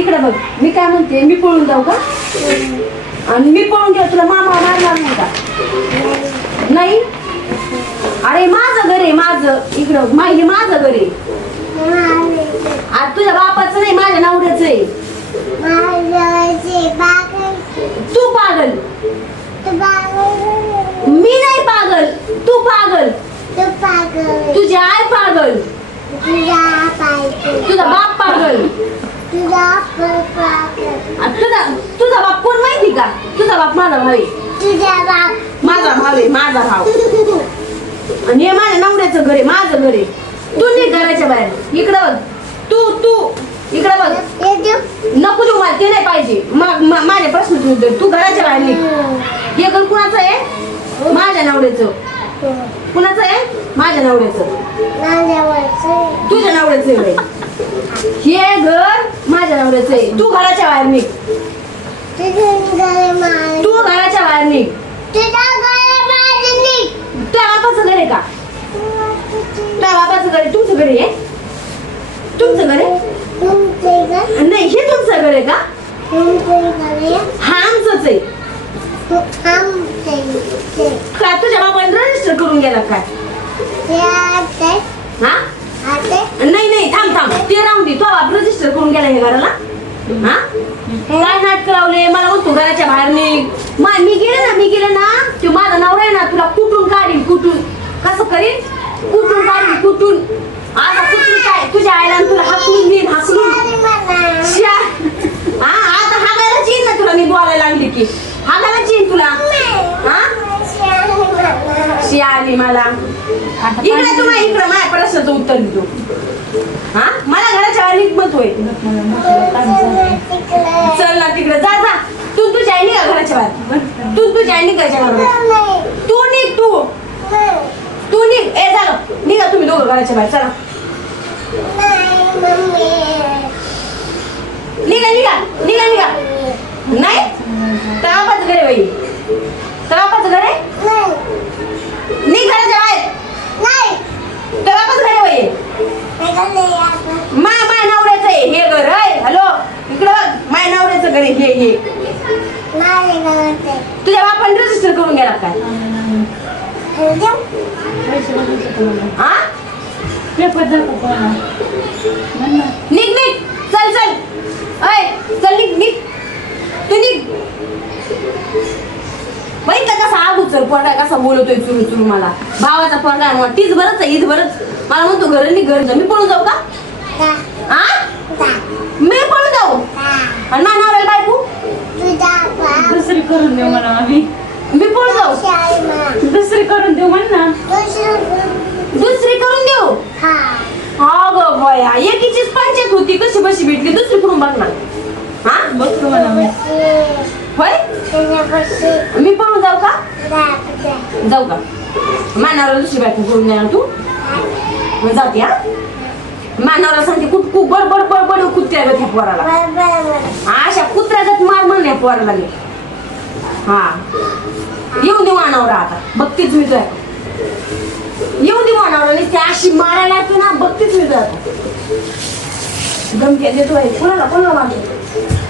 इकडे बघ मी काय म्हणते मी पळून जाऊ का? आणि मी पळून गेलो तुला मामा मारणार नाही का? नाही? अरे माझं घर आहे माझं. इकडं मा- हे माझं घर आहे. आज तुझ्या बापाचं नाही माझ्या नवऱ्याचं आहे. तू पागल. मी नाही पागल तू पागल. तुझी आई पागल. तुझा बाप पागल. तुझा तुझा बाप कोण माहिती का? तुझा बाप माझा भाऊ आहे. माझा भाऊ आहे माझा भाऊ. आणि हे माझ्या नवऱ्याचं घर आहे माझं घर आहे. तू नाही घराच्या बाहेर. इकडं बघ. तू तू. इकडं बघ. नको देऊ मला ते नाही पाहिजे. मग म- माझे प्रश्न तू. तू घराच्या बाहेर निघ. हे घर कुणाचं आहे? माझ्या नवऱ्याचं. कुणाचं आहे? माझ्या नवऱ्याचं. तुझ्या नवऱ्याचं. हे घर माझ्या नवऱ्याचं आहे. तू घराच्या बाहेर निघ. तू घराच्या बाहेर निघ. बापाचं घर आहे का? तुझ्या बापाचं घर आहे. तुमचं घर आहे? तुमचं घर आहे? नाही हे तुमचं घर आहे का? हा आमचंच आहे. काय तुझ्या बापाने रजिस्टर करून गेला काय हा नाही नाही थांब थांब. ते राहून दे. तो बाप रजिस्टर करून हे घराला? हा? काय नाटक लावले? मला म्हणतो घराच्या बाहेर निघ. मी गेले ना मी गेले ना तो माझा नवरा आहे ना तुला कुठून काढीन कुठून कसं करीन कुठून काढीन कुठून आता कुठून काय तुझ्या आईला आणि तुला हाकलून देईन हाकलून श्या. हा आता हागायला येईन ना तुला मी बोलायला लागली की हागायला येईन तुला हा शी आली मला इकडे तुम्हाला इकडे माझ्या प्रश्नाचं उत्तर देतो. हा? मला घराच्या अनेक मत होय चल ना तिकडे जा जा. तू तुझ्या आई निघा घराच्या बाहेर. तू तुझ्या आई निघायच्या घराबाहेर तू निघ तू. तू निघ. ए झालं निघा तुम्ही दोघं घराच्या बाहेर. चला. निघा निघा. निघा निघा. नाही? तळापाचं घर आहे बाई. माय माय नवऱ्याचं आहे हे घर आहे हॅलो इकडं बघ माय नवऱ्याचं घर आहे हे. हे तुझ्या बापाने रजिस्टर करून गेला काय हा? निघ निघ. चल चल. अय चल निघ निघ. तू निघ. बघितलं कसा उचल पोरगा कसा बोलतोय चुरू चुरू मला. भावाचा पोरगा आहे मला तीच बरंच आहे हीच बरंच मला म्हणतो घर निघ घर मी पळून जाऊ का? हा मी पळून जाऊ? आणि माझ्या नवऱ्याला बायको दुसरी करून देऊ म्हणा आम्ही. मी पळून जाऊ? दुसरी करून देऊ म्हण ना. दुसरी करून देऊ. हा. ग बया एकीचीच पंचायत होती. कशी बशी भेटली? दुसरी करून बघणार? हा म्हणा मी. होय? मी पळून जाऊ का? जाऊ का? मानावर दुसरी बायको करून देणार तू. मग जाते हा? मानावरा सांगते कुठ खूप बड बड बड बड कुत्र्या गत पोराला. अशा कुत्र्यागत मार म्हण पोराला मी. हा. येऊन दे मानावरा आता. बघतीच मी तुझ्या येऊन दे मानावरा नाही ती अशी मारायला लागते ना बघतीच मी तुझ्या धमक्या देतो आहे कोणाला कोणाला मारतो